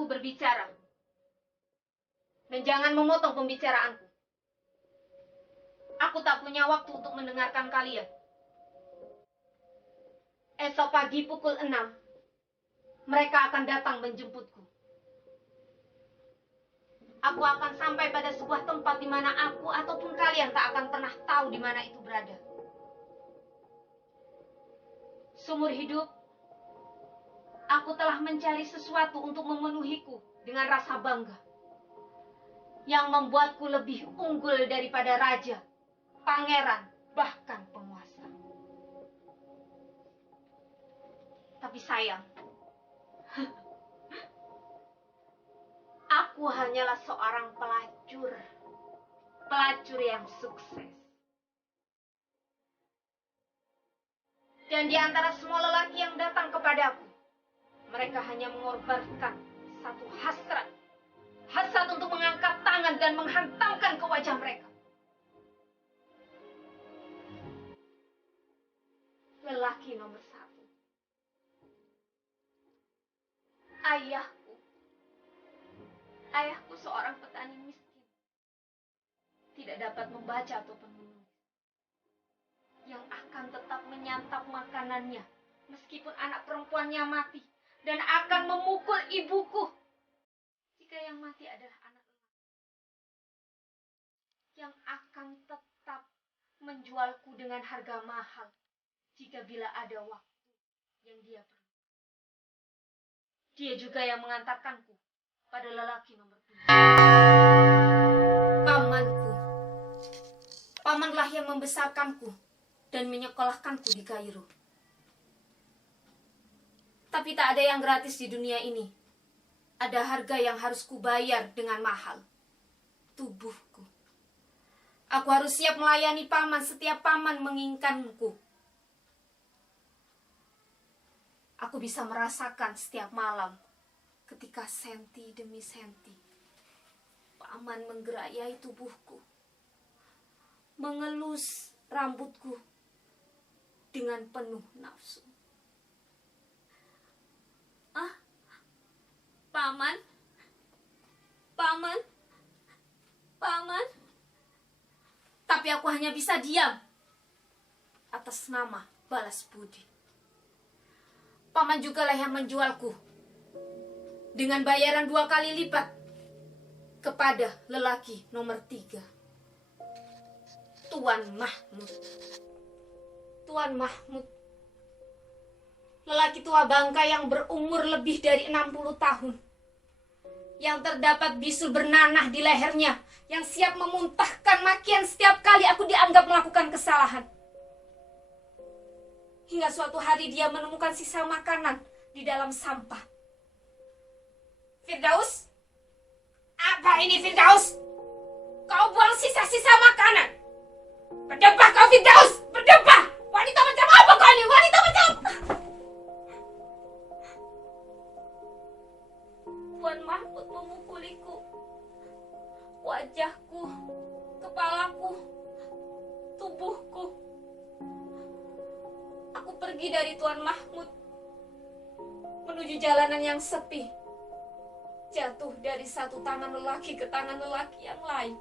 aku berbicara. Dan jangan memotong pembicaraanku. Aku tak punya waktu untuk mendengarkan kalian. Esok pagi pukul 6, mereka akan datang menjemputku. Aku akan sampai pada sebuah tempat di mana aku ataupun kalian tak akan pernah tahu di mana itu berada. Seumur hidup, aku telah mencari sesuatu untuk memenuhiku dengan rasa bangga. Yang membuatku lebih unggul daripada raja, pangeran, bahkan penguasa. Tapi sayang, aku hanyalah seorang pelacur. Pelacur yang sukses. Dan di antara semua lelaki yang datang kepadaku, mereka hanya mengorbankan satu hasrat. Hasrat untuk mengangkat tangan dan menghantamkan ke wajah mereka. Lelaki nomor 1. Ayahku. Ayahku seorang petani miskin. Tidak dapat membaca ataupun menulis. Yang akan tetap menyantap makanannya meskipun anak perempuannya mati. Dan akan memukul ibuku jika yang mati adalah anak lelaki. Yang akan tetap menjualku dengan harga mahal jika bila ada waktu yang dia perlu. Dia juga yang mengantarkanku pada lelaki nomor 2. Pamanku. Pamanlah yang membesarkanku dan menyekolahkanku di Kairo. Tapi tak ada yang gratis di dunia ini. Ada harga yang harus kubayar dengan mahal. Tubuhku. Aku harus siap melayani paman setiap paman menginginkanku. Aku bisa merasakan setiap malam ketika senti demi senti paman menggerayai tubuhku, mengelus rambutku dengan penuh nafsu. Paman, paman, paman. Tapi aku hanya bisa diam atas nama balas budi. Paman jugalah yang menjualku dengan bayaran 2 kali lipat kepada lelaki nomor 3, Tuan Mahmud. Tuan Mahmud, lelaki tua bangka yang berumur lebih dari 60 tahun, yang terdapat bisul bernanah di lehernya, yang siap memuntahkan makian setiap kali aku dianggap melakukan kesalahan. Hingga suatu hari dia menemukan sisa makanan di dalam sampah. Firdaus? Apa ini, Firdaus? Kau buang sisa-sisa makanan. Berdebah kau, Firdaus! Berdebah! Wanita macam apa kau ini? Wanita macam... Tuan Mahmud memukuliku. Wajahku, kepalaku, tubuhku. Aku pergi dari Tuan Mahmud menuju jalanan yang sepi. Jatuh dari satu tangan lelaki ke tangan lelaki yang lain.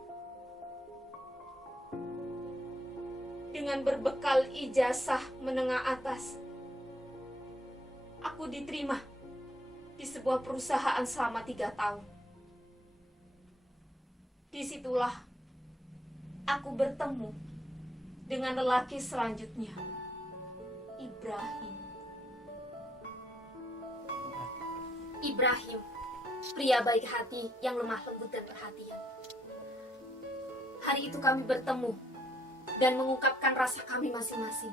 Dengan berbekal ijazah menengah atas, aku diterima di sebuah perusahaan selama 3 tahun. Disitulah aku bertemu dengan lelaki selanjutnya, Ibrahim. Ibrahim, pria baik hati yang lemah lembut dan perhatian. Hari itu kami bertemu dan mengungkapkan rasa kami masing-masing.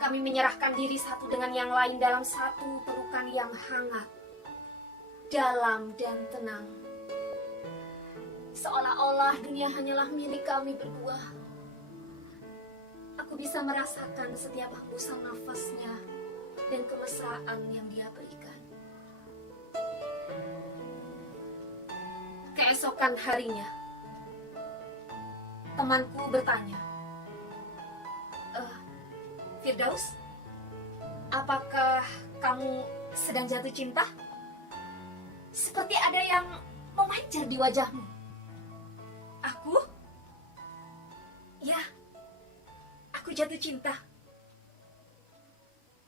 Kami menyerahkan diri satu dengan yang lain dalam satu pelukan yang hangat, dalam dan tenang. Seolah-olah dunia hanyalah milik kami berdua. Aku bisa merasakan setiap hembusan nafasnya dan kemesraan yang dia berikan. Keesokan harinya, temanku bertanya, Firdaus, apakah kamu sedang jatuh cinta? Seperti ada yang memancar di wajahmu. Aku? Ya, aku jatuh cinta.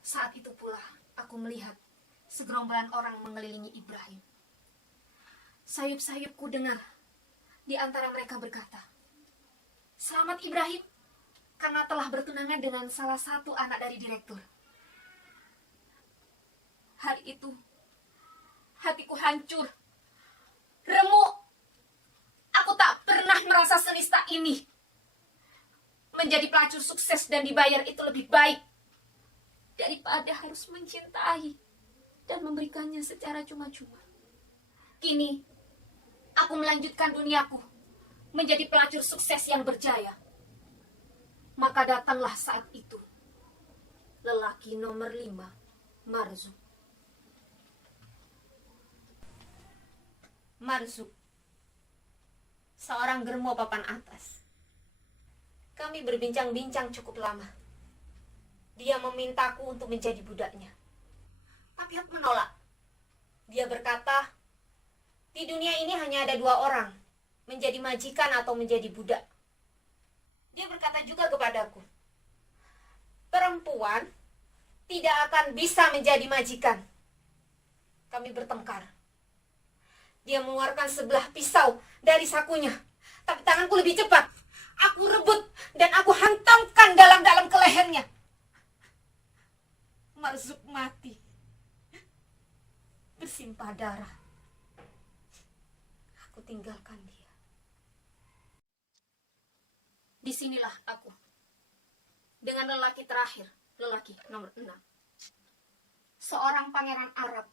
Saat itu pula aku melihat segerombolan orang mengelilingi Ibrahim. Sayup-sayupku dengar di antara mereka berkata, "Selamat Ibrahim, karena telah bertunangan dengan salah satu anak dari direktur." Hari itu, hatiku hancur, remuk. Aku tak pernah merasa senista ini. Menjadi pelacur sukses dan dibayar itu lebih baik daripada harus mencintai dan memberikannya secara cuma-cuma. Kini, aku melanjutkan duniaku menjadi pelacur sukses yang berjaya. Maka datanglah saat itu lelaki nomor 5, Marzuq. Marzuq, seorang germo papan atas. Kami berbincang-bincang cukup lama. Dia memintaku untuk menjadi budaknya. Tapi aku menolak. Dia berkata, di dunia ini hanya ada 2 orang, menjadi majikan atau menjadi budak. Dia berkata juga kepadaku, perempuan tidak akan bisa menjadi majikan. Kami bertengkar. Dia mengeluarkan sebelah pisau dari sakunya, tapi tanganku lebih cepat. Aku rebut dan aku hantamkan dalam-dalam ke lehernya. Marzuq mati, bersimpah darah. Aku tinggalkan dia. Disinilah aku dengan lelaki terakhir, lelaki nomor 6. Seorang pangeran Arab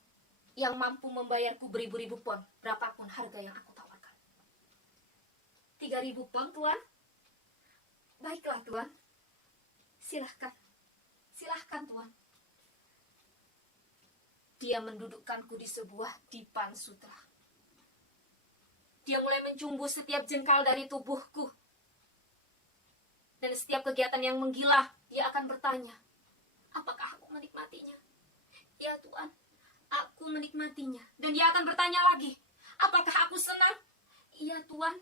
yang mampu membayarku beribu-ribu pon, berapapun harga yang aku tawarkan. 3.000 pon, Tuan? Baiklah, Tuan. Silahkan. Silahkan, Tuan. Dia mendudukkanku di sebuah dipan sutra. Dia mulai mencumbu setiap jengkal dari tubuhku. Dan setiap kegiatan yang menggila, dia akan bertanya, apakah aku menikmatinya? Ya, Tuan. Aku menikmatinya. Dan dia akan bertanya lagi, apakah aku senang? Iya, Tuan,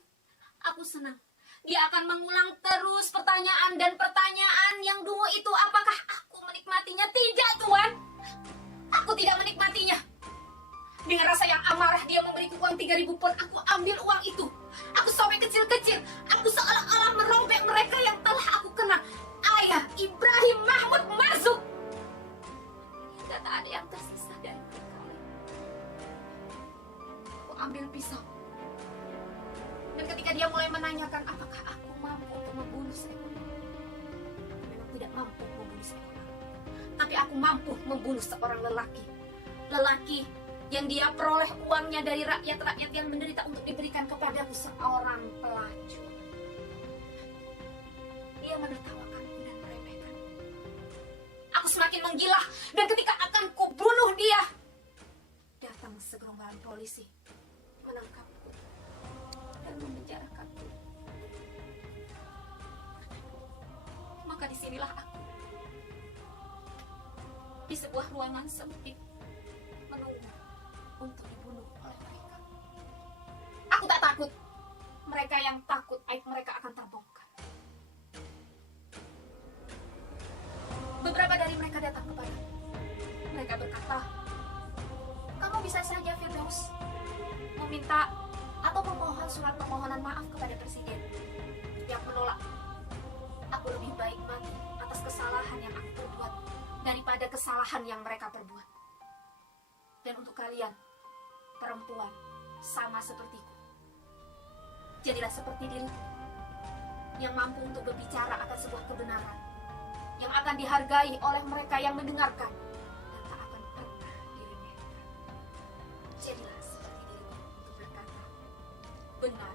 aku senang. Dia akan mengulang terus pertanyaan dan pertanyaan yang dulu itu, apakah aku menikmatinya? Tidak, Tuan. Aku tidak menikmatinya. Dengan rasa yang amarah dia memberiku uang 3.000 pon. Aku ambil uang itu. Aku sobek kecil-kecil. Aku seolah-olah merobek mereka yang telah aku kenal. Ayah Ibrahim Mahmud Marzuq. Hingga tak ada yang tersisa dari mereka. Aku ambil pisau. Dan ketika dia mulai menanyakan apakah aku mampu untuk membunuh seekor orang, aku memang tidak mampu membunuh seekor orang. Tapi aku mampu membunuh seorang lelaki. Lelaki yang dia peroleh uangnya dari rakyat-rakyat yang menderita untuk diberikan kepadaku, seorang pelacur. Dia menertawakanku dan meremehkan. Aku semakin menggila, dan ketika akan kubunuh dia, datang segerombolan polisi menangkapku dan memenjarakanku. Maka disinilah aku, di sebuah ruangan sempit, menunggu untuk dibunuh oleh mereka. Aku tak takut. Mereka yang takut aib mereka akan terbongkar. Beberapa dari mereka datang kepadaku. Mereka berkata, kamu bisa saja, Firdaus, meminta atau memohon surat permohonan maaf kepada presiden. Yang menolak, aku lebih baik mati atas kesalahan yang aku perbuat daripada kesalahan yang mereka perbuat. Dan untuk kalian, perempuan, sama sepertiku, jadilah seperti diriku, yang mampu untuk berbicara akan sebuah kebenaran, yang akan dihargai oleh mereka yang mendengarkan, dan tak akan pernah diremehkan. Jadilah seperti diriku untuk berkata benar